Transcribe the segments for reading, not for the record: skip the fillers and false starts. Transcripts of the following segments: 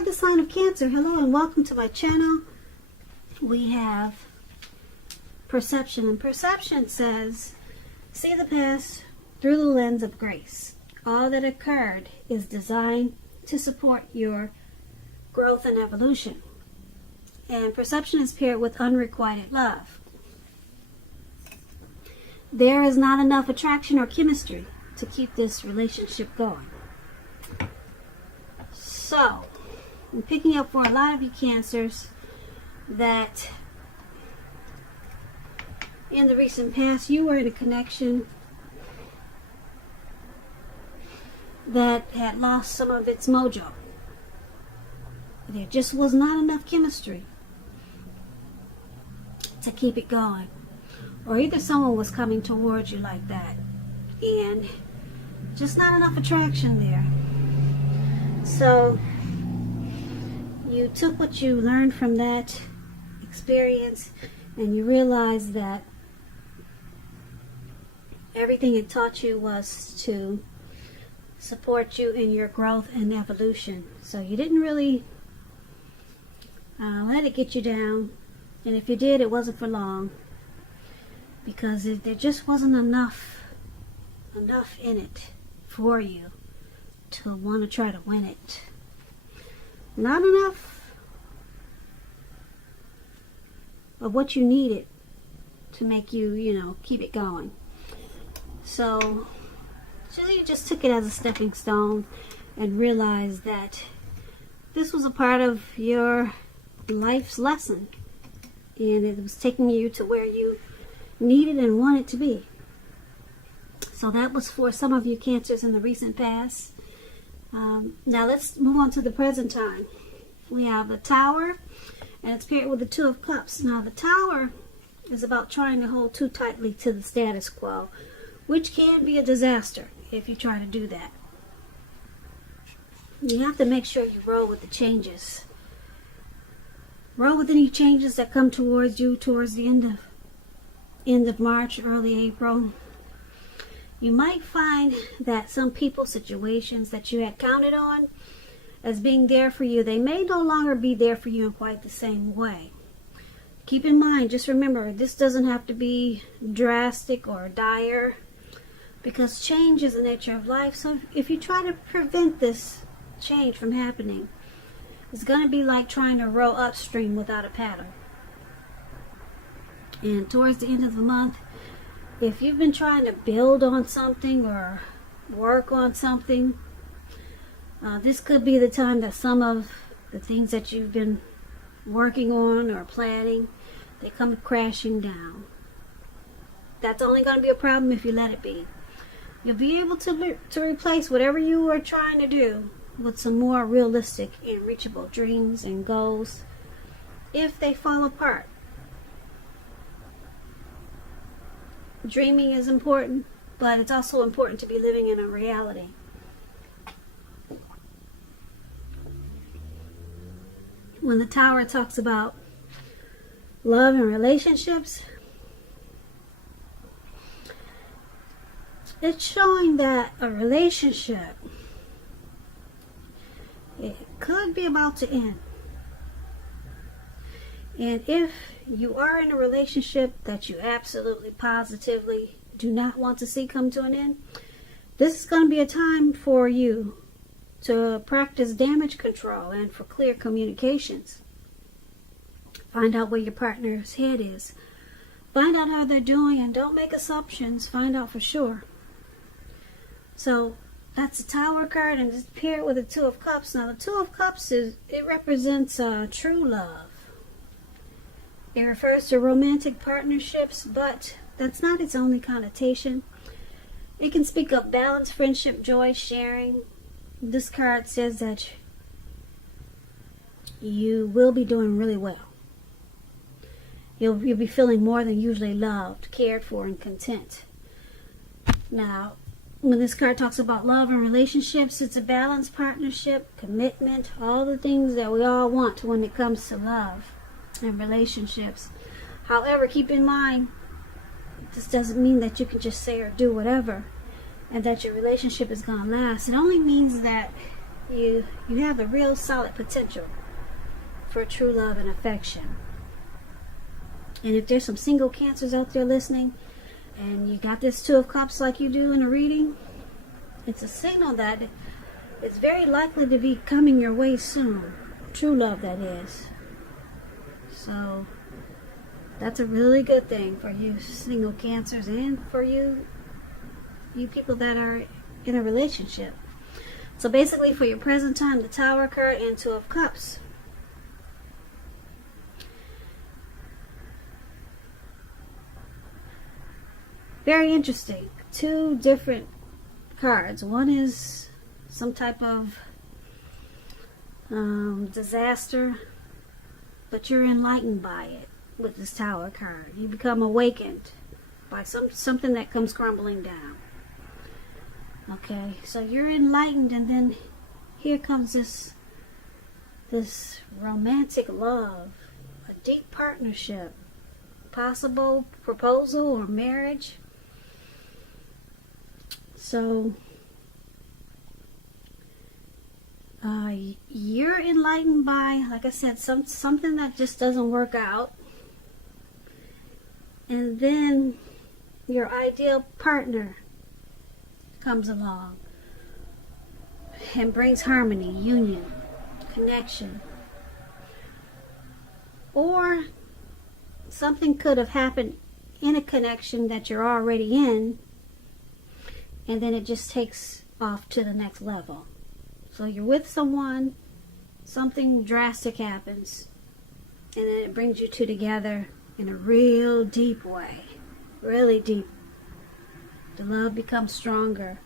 For the sign of Cancer, hello and welcome to my channel. We have perception, and perception says, see the past through the lens of grace. All that occurred is designed to support your growth and evolution. And perception is paired with unrequited love. There is not enough attraction or chemistry to keep this relationship going. So, I'm picking up for a lot of you Cancers that in the recent past you were in a connection that had lost some of its mojo. There just was not enough chemistry to keep it going. Or either someone was coming towards you like that and just not enough attraction there. So you took what you learned from that experience and you realized that everything it taught you was to support you in your growth and evolution. So you didn't really let it get you down, and if you did, it wasn't for long, because there just wasn't enough in it for you to want to try to win it. Not enough of what you needed to make you, keep it going. So you just took it as a stepping stone and realized that this was a part of your life's lesson, and it was taking you to where you needed and wanted to be. So that was for some of you Cancers in the recent past. Now let's move on to the present time. We have the Tower, and it's paired with the Two of Cups. Now the Tower is about trying to hold too tightly to the status quo, which can be a disaster if you try to do that. You have to make sure you roll with the changes. Roll with any changes that come towards you towards the end of March, early April. You might find that some people, situations that you had counted on as being there for you, they may no longer be there for you in quite the same way. Keep in mind, just remember, this doesn't have to be drastic or dire, because change is the nature of life. So if you try to prevent this change from happening, it's going to be like trying to row upstream without a paddle. And towards the end of the month, if you've been trying to build on something or work on something, this could be the time that some of the things that you've been working on or planning, they come crashing down. That's only going to be a problem if you let it be. You'll be able to replace whatever you were trying to do with some more realistic and reachable dreams and goals if they fall apart. Dreaming is important, but it's also important to be living in a reality. When the Tower talks about love and relationships, it's showing that a relationship, it could be about to end. And if you are in a relationship that you absolutely positively do not want to see come to an end, this is going to be a time for you to practice damage control and for clear communications. Find out where your partner's head is. Find out how they're doing, and don't make assumptions. Find out for sure. So that's the Tower card, and it's paired with the Two of Cups. Now the Two of Cups it represents true love. It refers to romantic partnerships, but that's not its only connotation. It can speak of balance, friendship, joy, sharing. This card says that you will be doing really well. You'll be feeling more than usually loved, cared for, and content. Now, when this card talks about love and relationships, it's a balanced partnership, commitment, all the things that we all want when it comes to love and relationships. However, keep in mind, this doesn't mean that you can just say or do whatever and that your relationship is going to last. It only means that you have a real solid potential for true love and affection. And if there's some single Cancers out there listening, and you got this Two of Cups like you do in a reading, it's a signal that it's very likely to be coming your way soon. True love, that is. So that's a really good thing for you single Cancers, and for you people that are in a relationship. So basically, for your present time, the Tower card and Two of Cups. Very interesting. Two different cards. One is some type of disaster, but you're enlightened by it with this Tower card. You become awakened by something that comes crumbling down. Okay, so you're enlightened, and then here comes this romantic love, a deep partnership, possible proposal or marriage. So you're enlightened by, like I said, something that just doesn't work out, and then your ideal partner comes along and brings harmony, union, connection. Or something could have happened in a connection that you're already in, and then it just takes off to the next level. So you're with someone, something drastic happens, and then it brings you two together in a real deep way. Really deep. The love becomes stronger.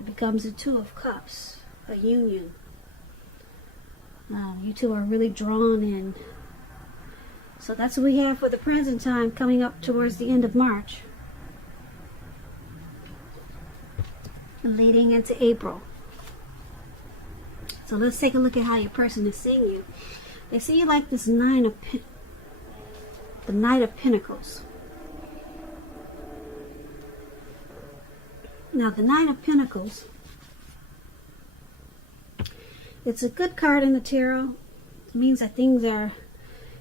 It becomes a Two of Cups, a union. You two are really drawn in. So that's what we have for the present time, coming up towards the end of March, leading into April. So let's take a look at how your person is seeing you. They see you like this the Knight of Pentacles. Now, the Knight of Pentacles, it's a good card in the tarot. It means that things are,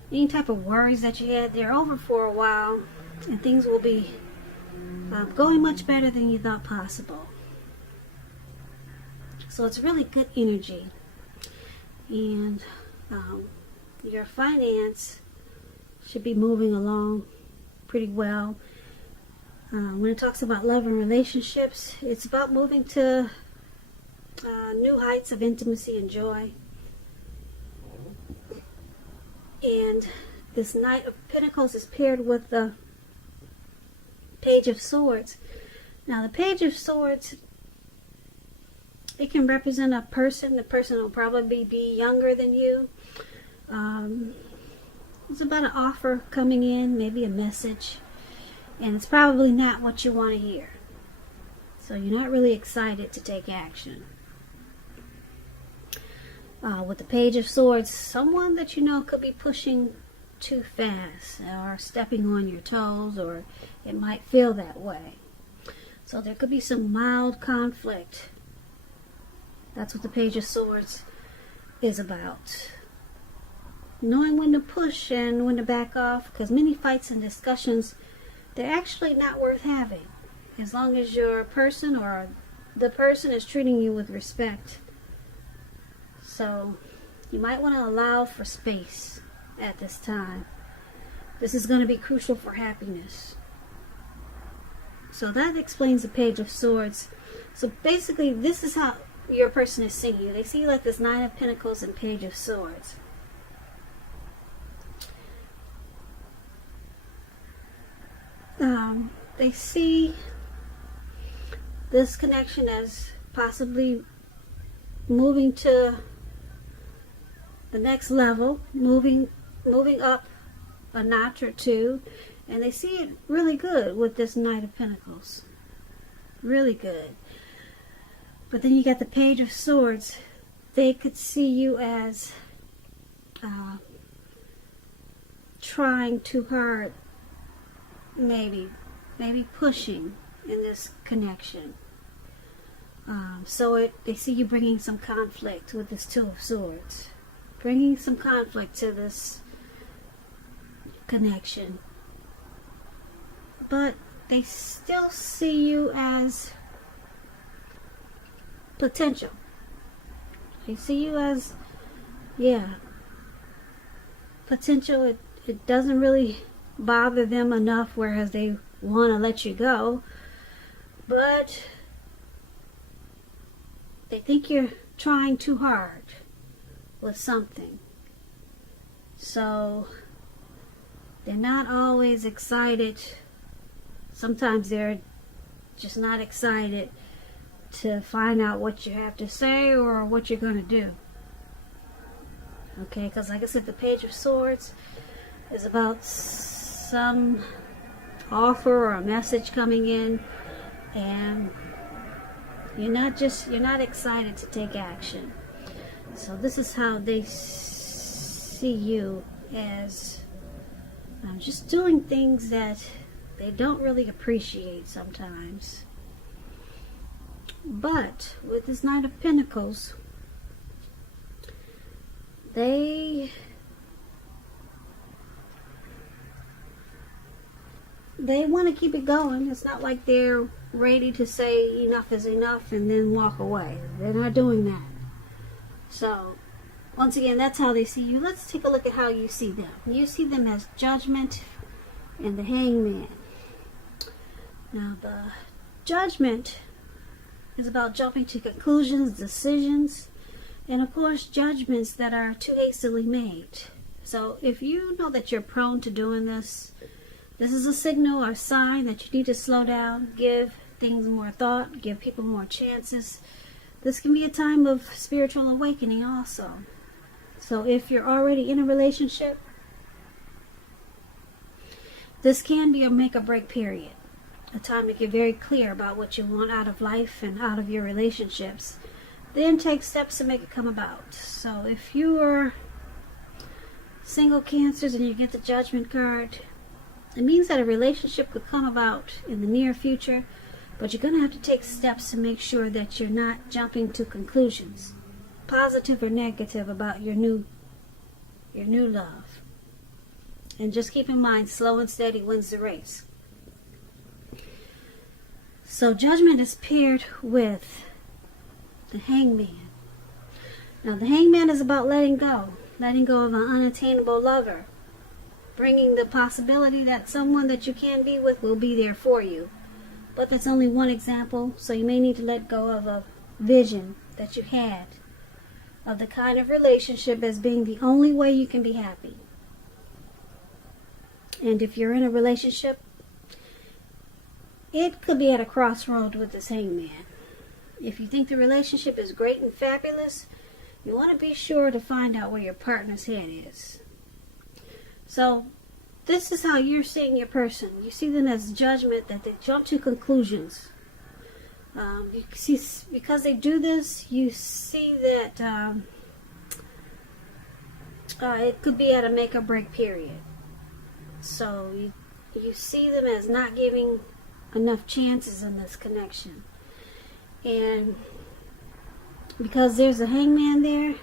any type of worries that you had, they're over for a while, and things will be going much better than you thought possible. So it's really good energy. And your finance should be moving along pretty well. When it talks about love and relationships, it's about moving to new heights of intimacy and joy. And this Knight of Pentacles is paired with the Page of Swords. Now, the Page of Swords, it can represent a person. The person will probably be younger than you. It's about an offer coming in, maybe a message. And it's probably not what you want to hear. So you're not really excited to take action. With the Page of Swords, someone that you know could be pushing too fast or stepping on your toes, or it might feel that way. So there could be some mild conflict. That's what the Page of Swords is about. Knowing when to push and when to back off, because many fights and discussions, they're actually not worth having, as long as your person or the person is treating you with respect. So you might want to allow for space at this time. This is going to be crucial for happiness. So that explains the Page of Swords. So basically, this is how your person is seeing you. They see you like this Nine of Pentacles and Page of Swords. They see this connection as possibly moving to the next level, moving up a notch or two, and they see it really good with this Knight of Pentacles. Really good. But then you got the Page of Swords. They could see you as trying too hard, maybe pushing in this connection. So they see you bringing some conflict with this Two of Swords. Bringing some conflict to this connection. But they still see you as potential. They see you as, yeah, potential. It doesn't really bother them enough, whereas they want to let you go. But they think you're trying too hard with something. So they're not always excited. Sometimes they're just not excited to find out what you have to say or what you're going to do. Okay, because like I said, the Page of Swords is about some offer or a message coming in, and you're not excited to take action. So this is how they see you, as just doing things that they don't really appreciate sometimes. But with this Knight of Pentacles, they want to keep it going. It's not like they're ready to say enough is enough and then walk away. They're not doing that. So, once again, that's how they see you. Let's take a look at how you see them. You see them as Judgment and the Hangman. Now, the Judgment is about jumping to conclusions, decisions, and of course, judgments that are too hastily made. So, if you know that you're prone to doing this, this is a signal or sign that you need to slow down, give things more thought, give people more chances. This can be a time of spiritual awakening also. So if you're already in a relationship, this can be a make or break period. A time to get very clear about what you want out of life and out of your relationships. Then take steps to make it come about. So if you are single Cancers and you get the Judgment card, it means that a relationship could come about in the near future, but you're going to have to take steps to make sure that you're not jumping to conclusions, positive or negative, about your new love. And just keep in mind, slow and steady wins the race. So Judgment is paired with the Hangman. Now the Hangman is about letting go of an unattainable lover, bringing the possibility that someone that you can be with will be there for you. But that's only one example, so you may need to let go of a vision that you had of the kind of relationship as being the only way you can be happy. And if you're in a relationship, it could be at a crossroad with this Hangman. If you think the relationship is great and fabulous, you want to be sure to find out where your partner's head is. So, this is how you're seeing your person. You see them as Judgment, that they jump to conclusions. You see, because they do this, you see that it could be at a make or break period. So you see them as not giving enough chances in this connection. And because there's a Hangman there,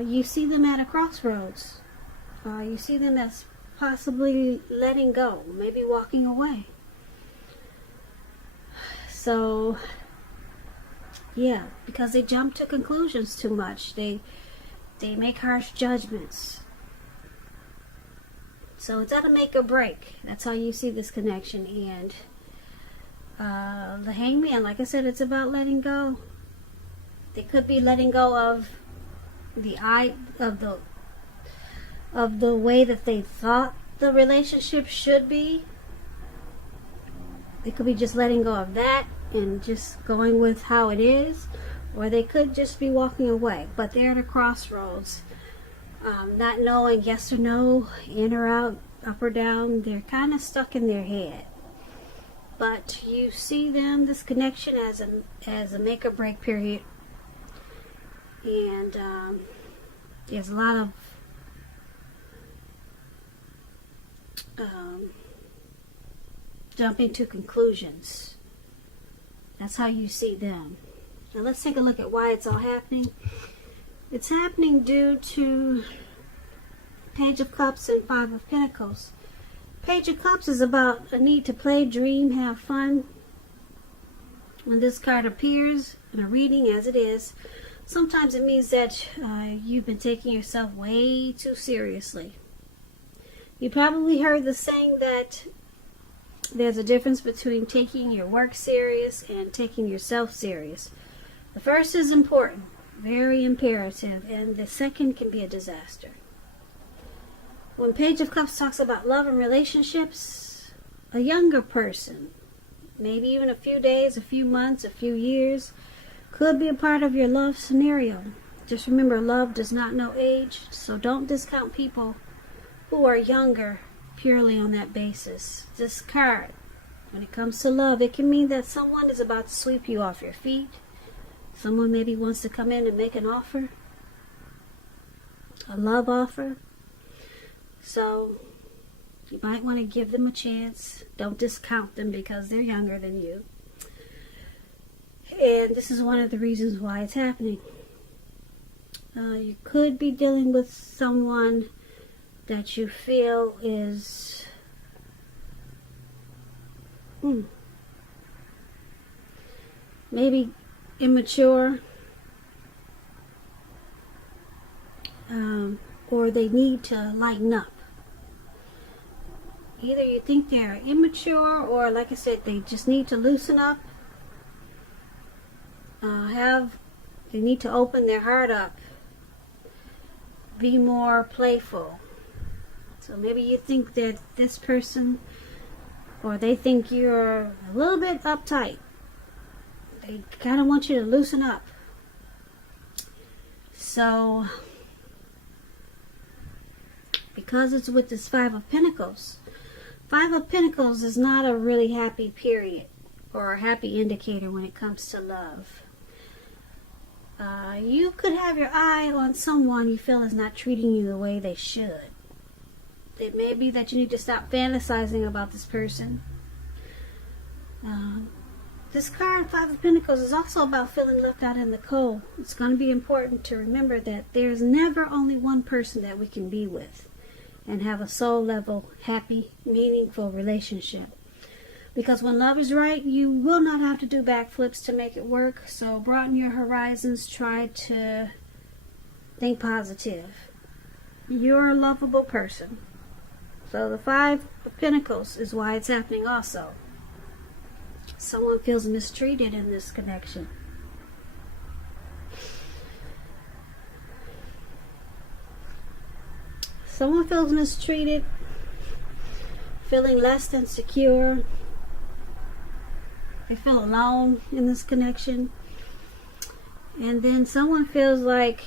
you see them at a crossroads. You see them as possibly letting go, maybe walking away. So, yeah, because they jump to conclusions too much. They make harsh judgments. So it's at a make or break. That's how you see this connection. And the Hangman, like I said, it's about letting go. They could be letting go of the way that they thought the relationship should be. They could be just letting go of that and just going with how it is, or they could just be walking away. But they're at a crossroads, not knowing yes or no, in or out, up or down. They're kind of stuck in their head. But you see them, this connection, as a make or break period. And there's a lot of jumping to conclusions. That's how you see them. Now let's take a look at why it's all happening. It's happening due to Page of Cups and Five of Pentacles. Page of Cups is about a need to play, dream, have fun. When this card appears in a reading, as it is, sometimes it means that you've been taking yourself way too seriously. You probably heard the saying that there's a difference between taking your work serious and taking yourself serious. The first is important, very imperative, and the second can be a disaster. When Page of Cups talks about love and relationships, a younger person, maybe even a few days, a few months, a few years, could be a part of your love scenario. Just remember, love does not know age, so don't discount people who are younger purely on that basis. This card, when it comes to love, it can mean that someone is about to sweep you off your feet. Someone maybe wants to come in and make an offer, a love offer. So you might want to give them a chance. Don't discount them because they're younger than you. And this is one of the reasons why it's happening. You could be dealing with someone that you feel is maybe immature, or they need to lighten up. Either you think they're immature, or like I said, they just need to loosen up. They need to open their heart up, be more playful. So maybe you think that this person, or they think you're a little bit uptight. They kind of want you to loosen up. So, because it's with this Five of Pentacles, Five of Pentacles is not a really happy period or a happy indicator when it comes to love. You could have your eye on someone you feel is not treating you the way they should. It may be that you need to stop fantasizing about this person. This card, Five of Pentacles, is also about feeling left out in the cold. It's going to be important to remember that there's never only one person that we can be with and have a soul level, happy, meaningful relationship. Because when love is right, you will not have to do backflips to make it work. So broaden your horizons. Try to think positive. You're a lovable person. So the Five of Pentacles is why it's happening also. Someone feels mistreated in this connection. Someone feels mistreated, feeling less than secure. They feel alone in this connection. And then someone feels like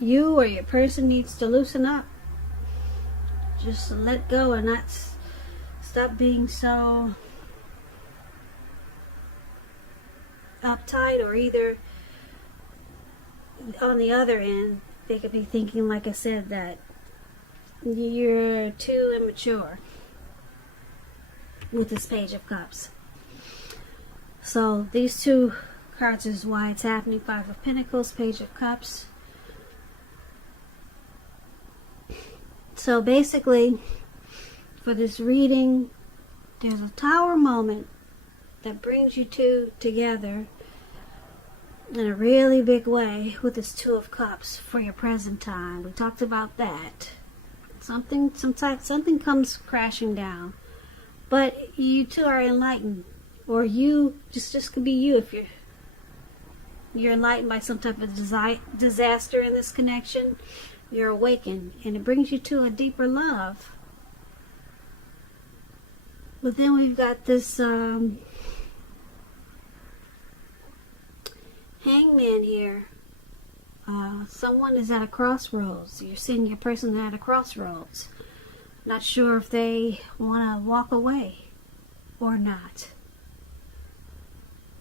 you or your person needs to loosen up. Just let go and not stop being so uptight, or either on the other end, they could be thinking, like I said, that you're too immature with this Page of Cups. So these two cards is why it's happening. Five of Pentacles, Page of Cups. So basically, for this reading, there's a Tower moment that brings you two together in a really big way with this Two of Cups for your present time. We talked about that. Something comes crashing down, but you two are enlightened, or you just could be you if you're enlightened by some type of disaster in this connection. You're awakened, and it brings you to a deeper love. But then we've got this Hangman here. Someone is at a crossroads. You're seeing your person at a crossroads. Not sure if they want to walk away or not.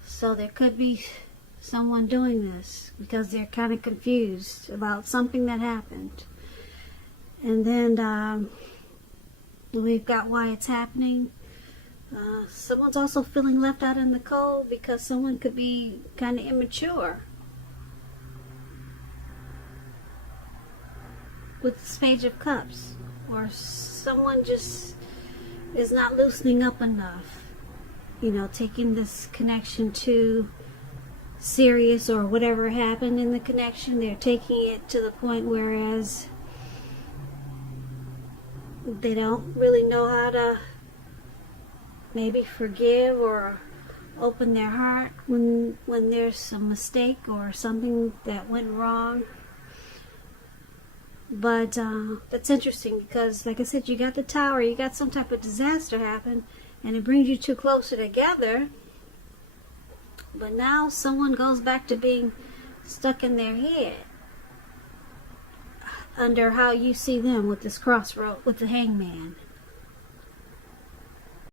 So there could be someone doing this because they're kind of confused about something that happened. And then we've got why it's happening. Someone's also feeling left out in the cold because someone could be kind of immature. With the Page of Cups. Or someone just is not loosening up enough. You know, taking this connection too serious, or whatever happened in the connection, they're taking it to the point whereas they don't really know how to maybe forgive or open their heart when there's some mistake or something that went wrong. But that's interesting because, like I said, you got the Tower, you got some type of disaster happen, and it brings you two closer together. But now someone goes back to being stuck in their head under how you see them with this crossroad, with the Hangman.